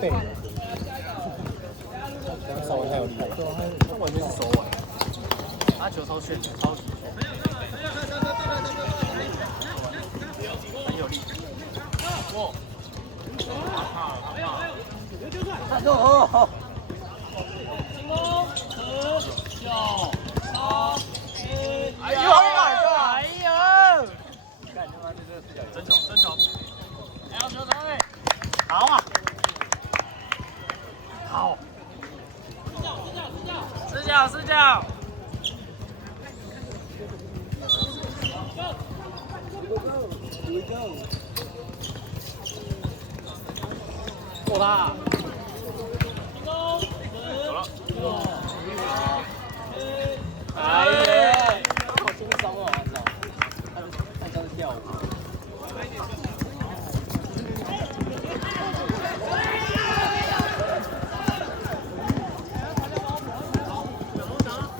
对，稍微太有力了，他完全是手腕，他球超炫的，超级。很有力。哇！他走哦。哎呦！哎呦！干他妈这个视角，真球真球！哎呦，球队，好啊！好。死角死角。过他。走了。哎耶！好轻松哦，我操！他像是跳舞。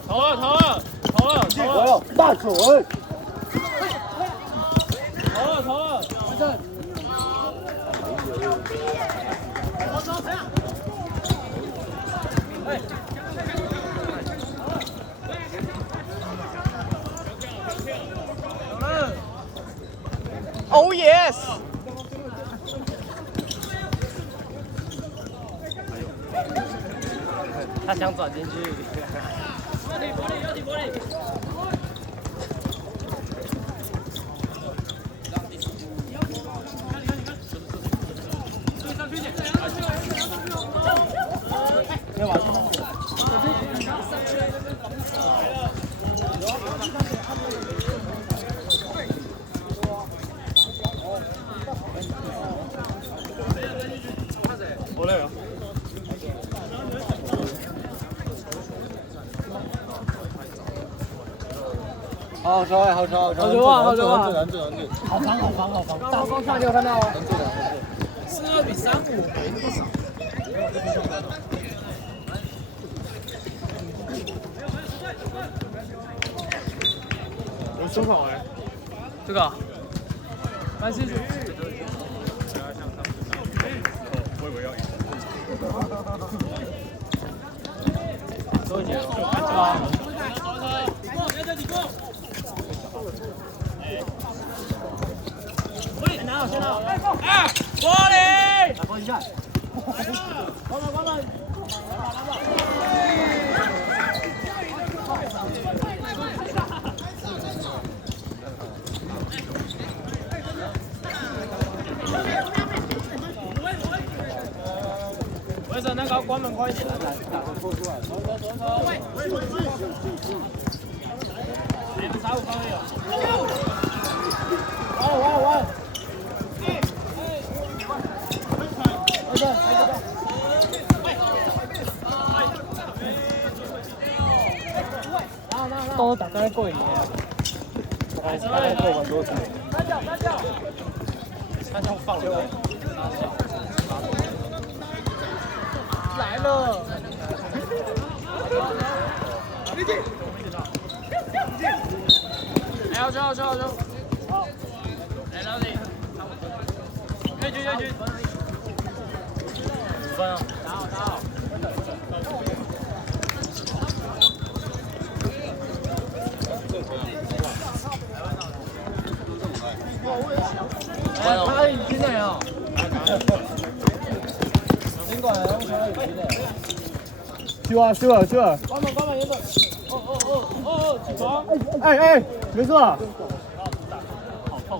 投了，大准！投了，回正。哎。Oh yes！ 他想转进去。玻璃！没有吧？我累了。好球！难住！好防！大方向你有看到吗？42比35，没那么少。我收好哎，这个，但是，我以为要赢。周杰，你过。先拿！玻璃！玻璃下！关门！为什么那个关门快一点？打个拖出来。走！35分有。玩！都打在过瘾了，大概过很多次。三角，他就放了。来了。哎，好球！好。来到你。越局。5分啊！打好。他已经了呀。尽管他已经了。修啊！关门，原本。起床。哎，没事吧？好痛。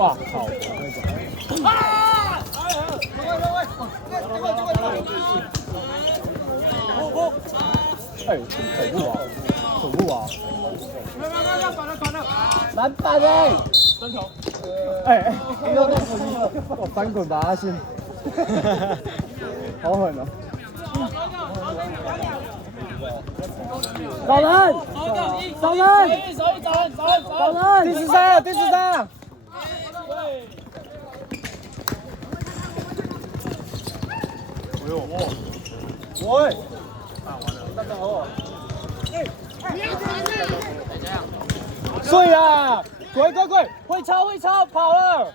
哇靠！哎，走路啊！篮板哎！三球！哎，我翻滚吧阿信！好狠哦！找人！找人！第13！哎呦！喂！睡啊！滚！会超，跑了！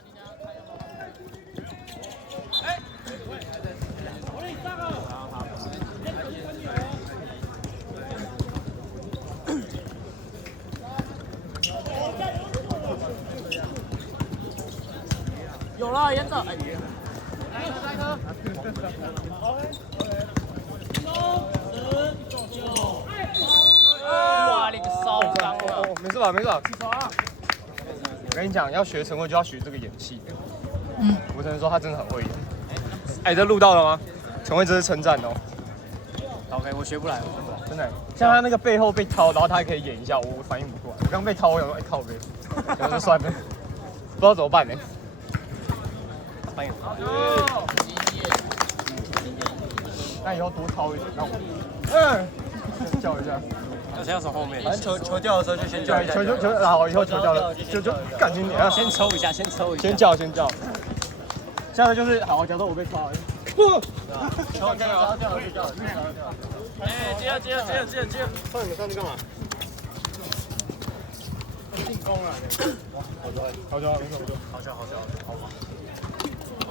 有了，沿着。哇，你个骚脏了！没事吧？我跟你讲，要学陈慧就要学这个演戏。我只能说他真的很会演。哎，这录到了吗？陈慧这是称赞哦。OK， 我学不来，真的。像他那个背后被掏，然后他还可以演一下，我反应不过来。我刚被掏，我想说，哎靠背，然后就算了，不知道怎么办呢。反应好。那以后多掏一点，让我叫一下。先要从后面。反正球掉的时候就先叫一下。球，然后以后球掉了就赶紧点。先抽一下。先叫。下次就是好，假设我被抄了。球掉了。哎，接！说你们上去干嘛？进攻了。好球，没错。好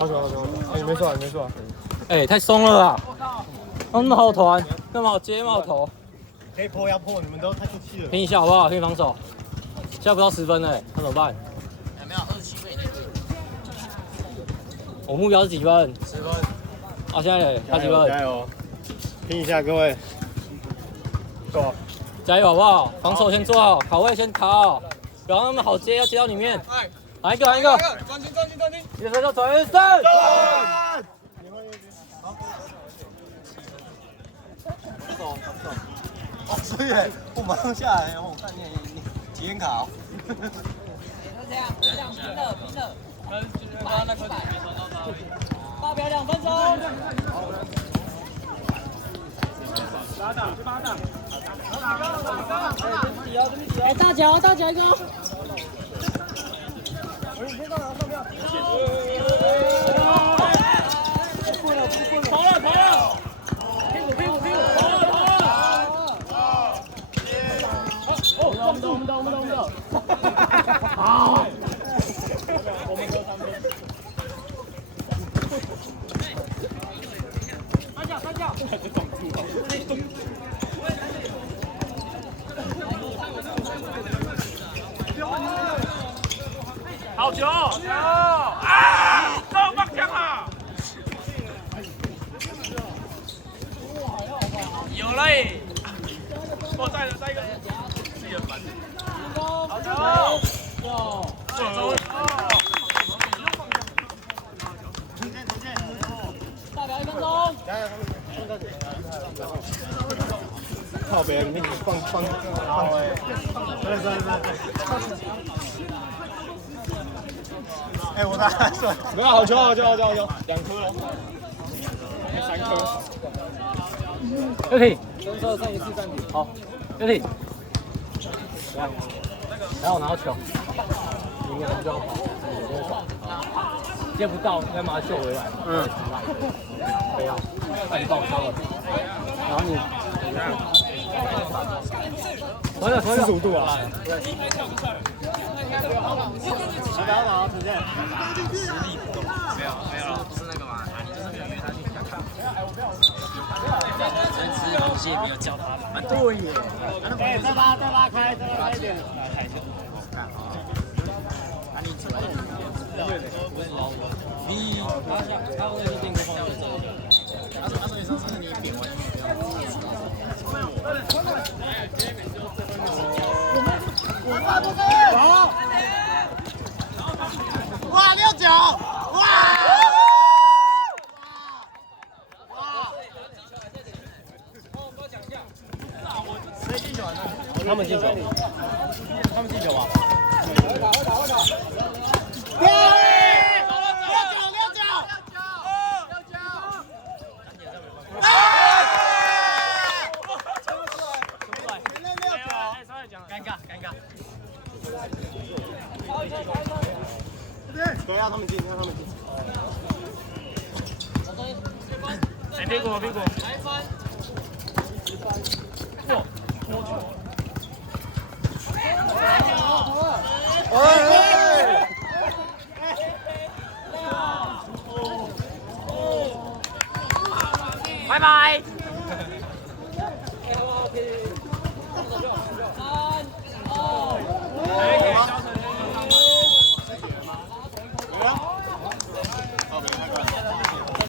球！哎，没错。哎，太松了啦！那么好投，那么好接，那么好投。可以破，你们都太出气了。拼一下好不好？拼防守。现在不到10分了，那怎么办？没有27分以内。我目标是几分？10分。啊，现在他几分？加油！拼一下，各位。走。加油好不好？防守先做好，跑位先卡好，不要那么好接，要接到里面。来一个。专心。一分就转身。好。哦，所以我马上下来，我看你体验卡哦。这样平了。报表2分钟。八档。哎，大脚一个。跑了。屁股。我们的。好。我们得3分。三角。好球！啊！这么强啊！有了耶！我再一个。好球！大表1分钟。靠北，你放。哎，我打算没有好球，2颗了，3颗。右体，上一次暂停。好，右体。然后我拿到球，明天就要跑，接不到，应该马上救回来。不要，那你帮我收了。然后你45度啊。不要拿时间。实力不够。没有了，不是那个嘛，你就是没有约他去看。真吃螃蟹没有叫他。对耶。哎，再拉开一点。你他会是电锅放在这里。他说你上次你点完。我发不是。好。他们进球，他们进球吧。对，让他们进，让他们进。谁屁股？屁股。哇！摸球。拜拜。